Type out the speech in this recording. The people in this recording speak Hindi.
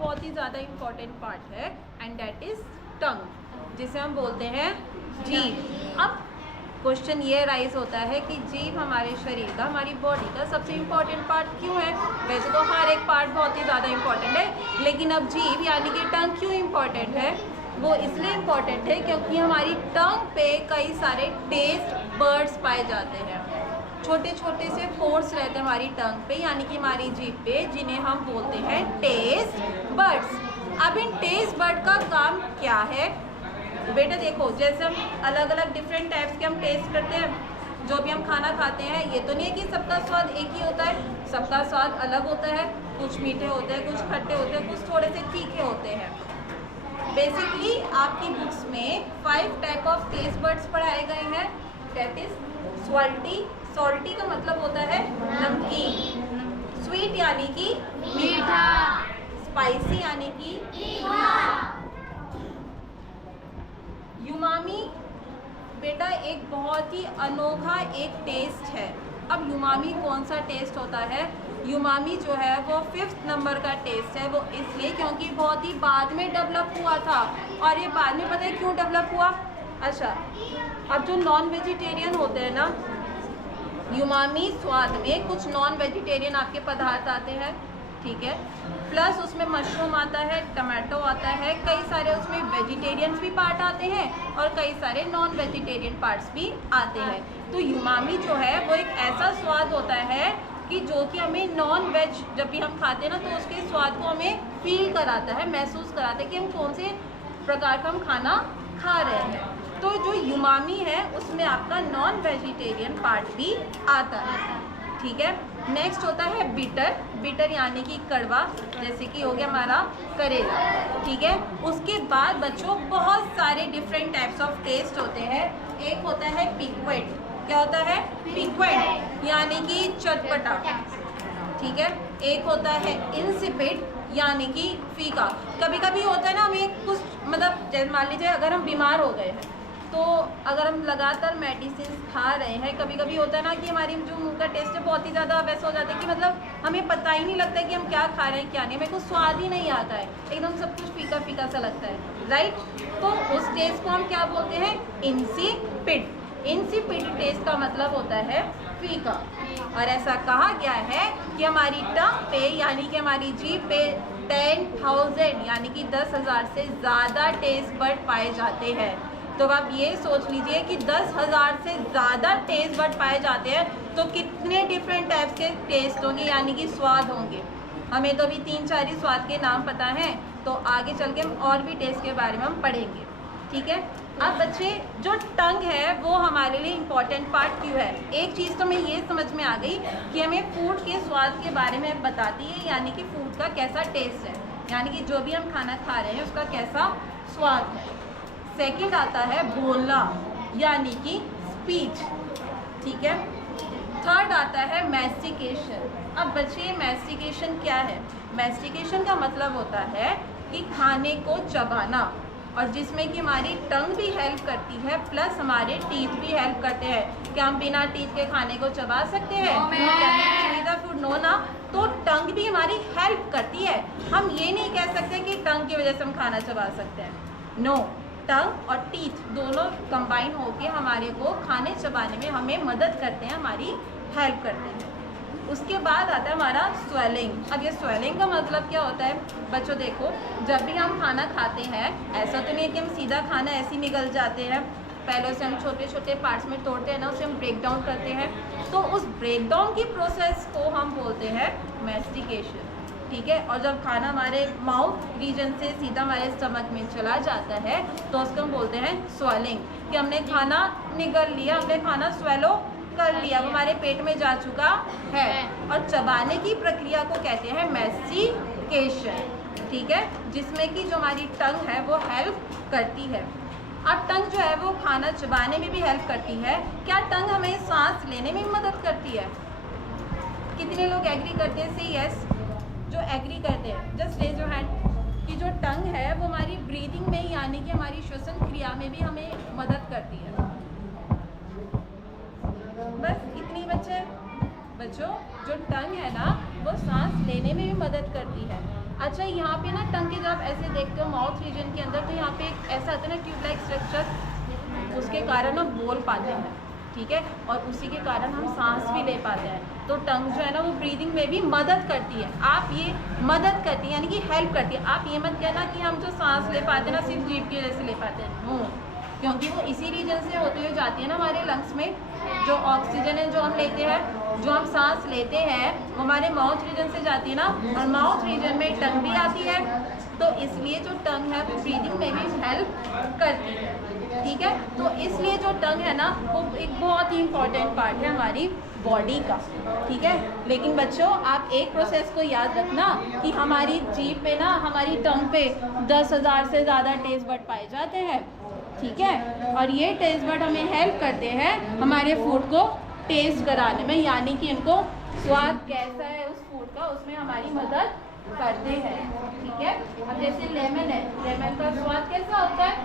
बहुत ही ज़्यादा इम्पॉर्टेंट पार्ट है एंड दैट इज़ टंग, जिसे हम बोलते हैं जीभ। अब क्वेश्चन ये राइज होता है कि जीभ हमारे शरीर का, हमारी बॉडी का सबसे इम्पॉर्टेंट पार्ट क्यों है? वैसे तो हर एक पार्ट बहुत ही ज़्यादा इम्पॉर्टेंट है, लेकिन अब जीभ यानी कि टंग क्यों इम्पॉर्टेंट है? वो इसलिए इम्पॉर्टेंट है क्योंकि हमारी टंग पे कई सारे टेस्ट बर्ड्स पाए जाते हैं। छोटे छोटे से पोर्स रहते हैं हमारी टंग पे यानी कि हमारी जीभ पे, जिन्हें हम बोलते हैं टेस्ट बर्ड्स। अब इन टेस्ट बर्ड का काम क्या है? बेटा देखो, जैसे हम अलग अलग डिफरेंट टाइप्स के हम टेस्ट करते हैं, जो भी हम खाना खाते हैं, ये तो नहीं है कि सबका स्वाद एक ही होता है, सबका स्वाद अलग होता है। कुछ मीठे होते हैं, कुछ खट्टे होते हैं, कुछ थोड़े से तीखे होते हैं। बेसिकली आपकी बुक्स में 5 टाइप ऑफ टेस्ट बर्ड्स पढ़ाए गए हैं। दैट इज सॉल्टी, सॉल्टी का मतलब होता है नमकीन, स्वीट यानी कि मीठा, स्पाइसी यानी कि युमामी। बेटा एक बहुत ही अनोखा एक टेस्ट है। अब युमामी कौन सा टेस्ट होता है? युमामी जो है वो 5th नंबर का टेस्ट है। वो इसलिए क्योंकि बहुत ही बाद में डेवलप हुआ था। और ये बाद में पता है क्यों डेवलप हुआ? अच्छा, अब जो नॉन वेजिटेरियन होते हैं ना, युमामी स्वाद में कुछ नॉन वेजिटेरियन आपके पदार्थ आते हैं, ठीक है, प्लस उसमें मशरूम आता है, टमाटो आता है, कई सारे उसमें वेजिटेरियंस भी पार्ट आते हैं और कई सारे नॉन वेजिटेरियन पार्ट्स भी आते हैं। तो युमामी जो है वो एक ऐसा स्वाद होता है कि जो कि हमें नॉन वेज जब भी हम खाते हैं ना, तो उसके स्वाद को हमें फील कराता है, महसूस कराता है कि हम कौन से प्रकार का हम खाना खा रहे हैं। तो जो युमामी है उसमें आपका नॉन वेजिटेरियन पार्ट भी आता है, ठीक है। नेक्स्ट होता है बिटर, बिटर यानी कि कड़वा, जैसे कि हो गया हमारा करेला, ठीक है। उसके बाद बच्चों बहुत सारे डिफरेंट टाइप्स ऑफ टेस्ट होते हैं। एक होता है पिक्वेट, क्या होता है? पिक्वेट यानी कि चटपटा, ठीक है। एक होता है इंसिपिड यानी कि फीका। कभी कभी होता है ना, हमें कुछ मतलब जैसे मान लीजिए अगर हम बीमार हो गए हैं, तो अगर हम लगातार मेडिसिन खा रहे हैं, कभी कभी होता है ना कि हमारी जो मुंह का टेस्ट है बहुत ही ज़्यादा वैसा हो जाता है कि मतलब हमें पता ही नहीं लगता है कि हम क्या खा रहे हैं क्या नहीं, मेरे को स्वाद ही नहीं आता है, एकदम सब कुछ फीका फीका सा लगता है, राइट। तो उस टेस्ट को हम क्या बोलते हैं? इंसिपिड। इंसिपिड टेस्ट का मतलब होता है फीका। और ऐसा कहा गया है कि हमारी टंग पे यानी कि हमारी जीभ पे 10,000 यानी कि 10,000 से ज़्यादा टेस्ट बर्ड पाए जाते हैं। तो आप ये सोच लीजिए कि 10,000 से ज़्यादा टेस्ट बर्ड पाए जाते हैं, तो कितने डिफरेंट टाइप्स के टेस्ट होंगे यानी कि स्वाद होंगे। हमें तो अभी 3-4 ही स्वाद के नाम पता हैं, तो आगे चल के हम और भी टेस्ट के बारे में हम पढ़ेंगे, ठीक है। अब बच्चे, जो टंग है वो हमारे लिए इम्पॉर्टेंट पार्ट क्यों है? एक चीज़ तो हमें ये समझ में आ गई कि हमें फूड के स्वाद के बारे में बताती है, यानी कि फूड का कैसा टेस्ट है, यानी कि जो भी हम खाना खा रहे हैं उसका कैसा स्वाद है। सेकंड आता है बोलना यानी कि स्पीच, ठीक है। थर्ड आता है मैस्टिकेशन। अब बच्चे मैस्टिकेशन क्या है? मैस्टिकेशन का मतलब होता है कि खाने को चबाना, और जिसमें कि हमारी टंग भी हेल्प करती है प्लस हमारे टीथ भी हेल्प करते हैं। क्या हम बिना टीथ के खाने को चबा सकते हैं? फूड नो ना। तो टंग भी हमारी हेल्प करती है। हम ये नहीं कह सकते कि टंग की वजह से हम खाना चबा सकते हैं, नो। टंग और टीथ दोनों कंबाइन होके हमारे को खाने चबाने में हमें मदद करते हैं, हमारी हेल्प करते हैं। उसके बाद आता है हमारा स्वेलिंग। अब ये स्वेलिंग का मतलब क्या होता है? बच्चों देखो, जब भी हम खाना खाते हैं, ऐसा तो नहीं है कि हम सीधा खाना ऐसे ही निगल जाते हैं, पहले उसे हम छोटे छोटे पार्ट्स में तोड़ते हैं ना, उसे हम ब्रेक डाउन करते हैं। तो उस ब्रेक डाउन की प्रोसेस को हम बोलते हैं मैस्टिकेशन, ठीक है। और जब खाना हमारे माउथ रीजन से सीधा हमारे स्टमक में चला जाता है तो उसको हम बोलते हैं स्वेलिंग, कि हमने खाना निगल लिया, हमने खाना स्वेलो कर लिया, वो हमारे पेट में जा चुका है। और चबाने की प्रक्रिया को कहते हैं मैस्टिकेशन, ठीक है, जिसमें कि जो हमारी टंग है वो हेल्प करती है। अब टंग जो है वो खाना चबाने में भी हेल्प करती है। क्या टंग हमें सांस लेने में भी मदद करती है? कितने लोग एग्री करते हैं? से यस, जो एग्री करते हैं जस्ट रेज योर हैंड कि जो टंग है वो हमारी ब्रीदिंग में यानी कि हमारी श्वसन क्रिया में भी हमें मदद करती है। बस इतनी बच्चों, जो टंग है ना वो सांस लेने में भी मदद करती है। अच्छा, यहाँ पे ना टंग के जब आप ऐसे देखते हो माउथ रीजन के अंदर, तो यहाँ पे एक ऐसा आता है ना ट्यूब लाइक स्ट्रक्चर, उसके कारण हम बोल पाते हैं, ठीक है, और उसी के कारण हम सांस भी ले पाते हैं। तो टंग जो है ना वो ब्रीदिंग में भी मदद करती है। आप ये मदद करती है यानी कि हेल्प करती है। आप ये मत कहना कि हम जो सांस ले पाते हैं ना सिर्फ जीभ की वजह से ले पाते हैं, नो, क्योंकि वो इसी रीजन से होते हुए जाती है ना हमारे लंग्स में। जो ऑक्सीजन है जो हम लेते हैं, जो हम सांस लेते हैं, वो हमारे माउथ रीजन से जाती है ना, और माउथ रीजन में टंग भी आती है, तो इसलिए जो टंग है वो ब्रीदिंग में भी हेल्प करती है, ठीक है। तो इसलिए जो टंग है ना वो एक बहुत ही इम्पॉर्टेंट पार्ट है हमारी बॉडी का, ठीक है। लेकिन बच्चों आप एक प्रोसेस को याद रखना कि हमारी जीभ पे ना, हमारी टंग पे 10,000 से ज़्यादा टेस्ट बड पाए जाते हैं, ठीक है, और ये टेस्ट बड हमें हेल्प करते हैं हमारे फूड को टेस्ट कराने में, यानी कि इनको स्वाद कैसा है उस फूड का उसमें हमारी मदद करते हैं, ठीक है। अब जैसे लेमन है, लेमन का स्वाद कैसा होता है,